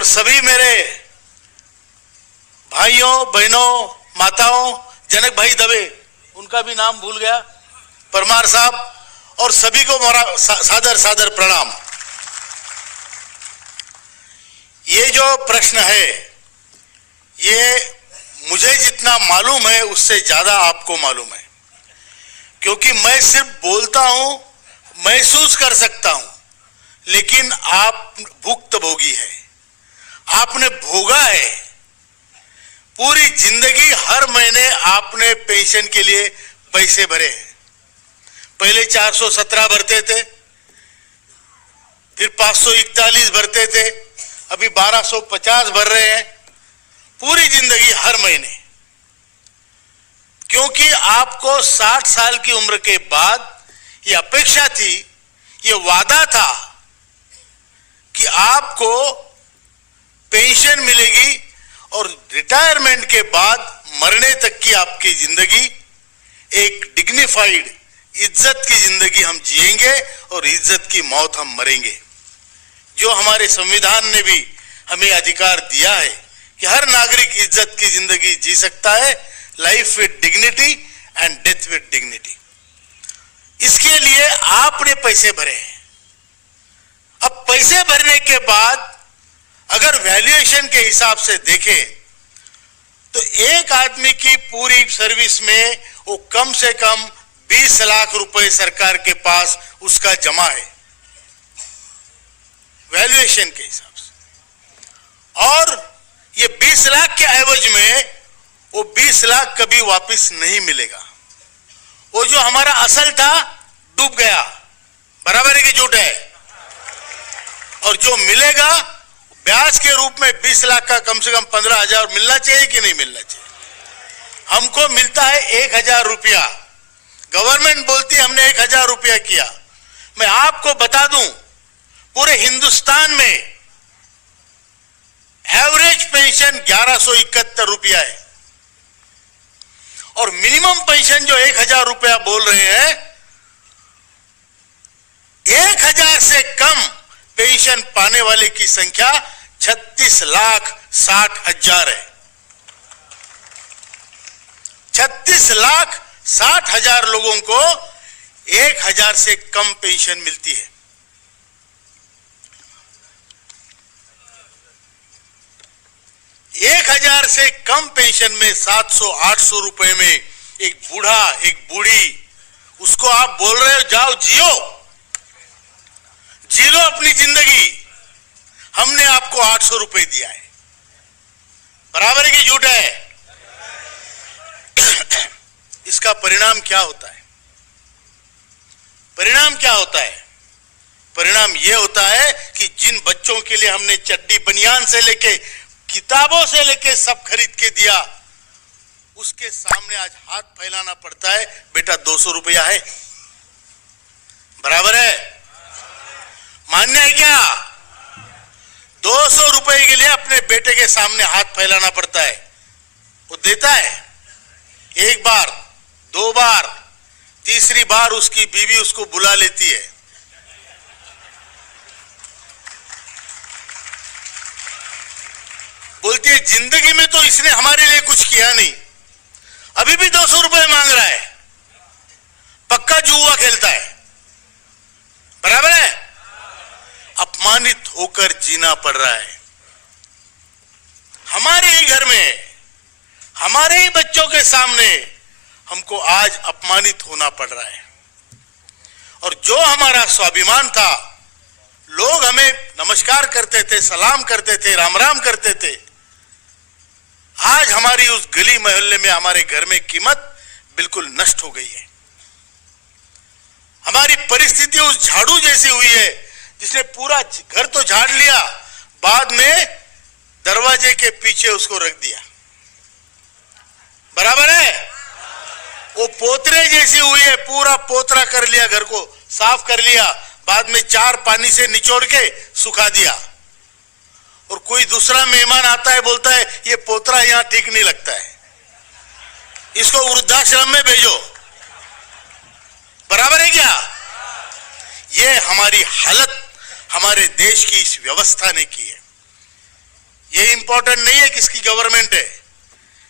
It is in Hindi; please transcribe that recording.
और सभी मेरे भाइयों बहनों माताओं, जनक भाई दवे, उनका भी नाम भूल गया, परमार साहब, और सभी को मेरा सादर सादर प्रणाम। ये जो प्रश्न है ये मुझे जितना मालूम है उससे ज्यादा आपको मालूम है, क्योंकि मैं सिर्फ बोलता हूं, महसूस कर सकता हूं, लेकिन आप भुक्तभोगी है, आपने भोगा है। पूरी जिंदगी हर महीने आपने पेंशन के लिए पैसे भरे हैं। पहले 417 भरते थे, फिर 541 भरते थे, अभी 1250 भर रहे हैं, पूरी जिंदगी हर महीने। क्योंकि आपको 60 साल की उम्र के बाद ये अपेक्षा थी, ये वादा था कि आपको पेंशन मिलेगी और रिटायरमेंट के बाद मरने तक की आपकी जिंदगी एक डिग्निफाइड, इज्जत की जिंदगी हम जिएंगे और इज्जत की मौत हम मरेंगे। जो हमारे संविधान ने भी हमें अधिकार दिया है कि हर नागरिक इज्जत की जिंदगी जी सकता है, life with dignity and death with dignity. इसके लिए आपने पैसे भरे हैं। अब पैसे भरने के बाद अगर वैल्यूएशन के हिसाब से देखें तो एक आदमी की पूरी सर्विस में वो कम से कम 20 लाख रुपए सरकार के पास उसका जमा है, वैल्यूएशन के हिसाब से। और ये 20 लाख के एवज में वो 20 लाख कभी वापस नहीं मिलेगा। वो जो हमारा असल था डूब गया, बराबर है कि झूठ है? और जो मिलेगा ब्याज के रूप में 20 लाख का कम से कम 15,000 मिलना चाहिए कि नहीं मिलना चाहिए? हमको मिलता है 1,000 रुपया। गवर्नमेंट बोलती है हमने 1,000 रुपया किया। मैं आपको बता दूं, पूरे हिंदुस्तान में एवरेज पेंशन 1171 रुपया है और मिनिमम पेंशन जो 1,000 रुपया बोल रहे हैं, 1,000 से कम पेंशन पाने वाले की संख्या 36,60,000 है। 36,60,000 लोगों को 1,000 से कम पेंशन मिलती है। एक 1,000 से कम पेंशन में 700-800 रुपए में एक बूढ़ा एक बूढ़ी, उसको आप बोल रहे हो जाओ जियो, जी लो अपनी जिंदगी। हमने आपको 800 रुपए दिया है, बराबर है कि झूठ है? इसका परिणाम क्या होता है? परिणाम क्या होता है? परिणाम यह होता है कि जिन बच्चों के लिए हमने चड्डी बनियान से लेके किताबों से लेके सब खरीद के दिया, उसके सामने आज हाथ फैलाना पड़ता है, बेटा 200 रुपया है, बराबर है? मान्य है क्या? 200 रुपए के लिए अपने बेटे के सामने हाथ फैलाना पड़ता है। वो देता है एक बार, 2 बार, तीसरी बार उसकी बीवी उसको बुला लेती है, बोलती है जिंदगी में तो इसने हमारे लिए कुछ किया नहीं, अभी भी 200 रुपए मांग रहा है, पक्का जुआ खेलता है, बराबर है? अपमानित होकर जीना पड़ रहा है। हमारे ही घर में, हमारे ही बच्चों के सामने हमको आज अपमानित होना पड़ रहा है। और जो हमारा स्वाभिमान था, लोग हमें नमस्कार करते थे, सलाम करते थे, राम राम करते थे, आज हमारी उस गली मोहल्ले में, हमारे घर में कीमत बिल्कुल नष्ट हो गई है। हमारी परिस्थिति उस झाड़ू जैसी हुई है जिसने पूरा घर तो झाड़ लिया, बाद में दरवाजे के पीछे उसको रख दिया, बराबर है? वो पोतरे जैसी हुई है, पूरा पोतरा कर लिया, घर को साफ कर लिया, बाद में 4 पानी से निचोड़ के सुखा दिया। और कोई दूसरा मेहमान आता है, बोलता है ये पोतरा यहां ठीक नहीं लगता है, इसको वृद्धाश्रम में भेजो, बराबर है क्या? ये हमारी हालत हमारे देश की इस व्यवस्था ने की है। इंपॉर्टेंट नहीं है किसकी गवर्नमेंट है,